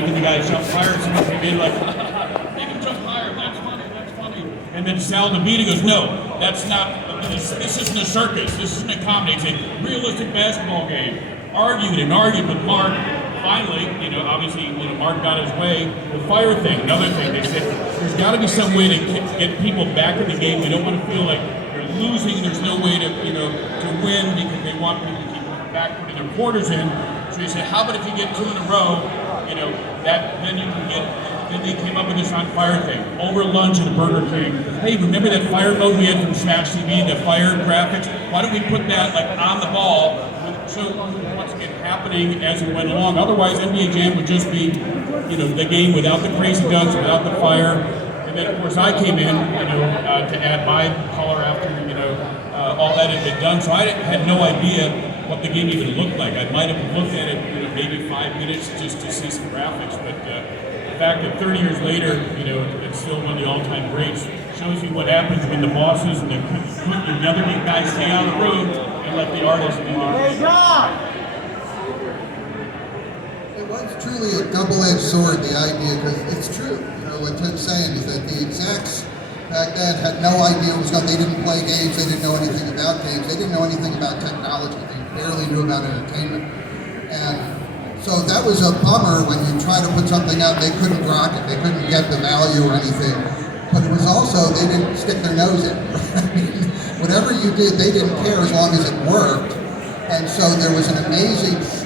making the guy jump higher. And someone came in like, make him jump higher. That's funny. That's funny. And then Sal DeVita goes, no, that's not. This isn't a circus. This isn't a comedy. It's a realistic basketball game. Argued with Mark. Finally, obviously, Mark got his way. The fire thing, another thing. They said there's got to be some way to get people back in the game. They don't want to feel like they're losing. There's no way to to win because they want people to keep back putting their quarters in. So he said, how about if you get 2 in a row? Then you can get. Then they came up with this on fire thing. Over lunch at Burger King. Hey, remember that fire mode we had from Smash TV, the fire graphics? Why don't we put that on the ball? So once again, happening as it went along. Otherwise, NBA Jam would just be, the game without the crazy dunks, without the fire. And then of course I came in, to add my color after, all that had been done. So I had no idea what the game even looked like. I might have looked at it, maybe 5 minutes just to see some graphics, but the fact that 30 years later, it's still one of the all-time greats shows you what happens when the bosses and the other guys stay out of the room and let the artists do their thing. It was truly a double-edged sword, the idea, because it's true. What Tim's saying is that the execs back then had no idea what was going on. They didn't play games. They didn't know anything about games. They didn't know anything about technology. They barely knew about entertainment. And so that was a bummer when you try to put something out, they couldn't rock it. They couldn't get the value or anything. But it was also, they didn't stick their nose in. Whatever you did, they didn't care as long as it worked. And so there was an amazing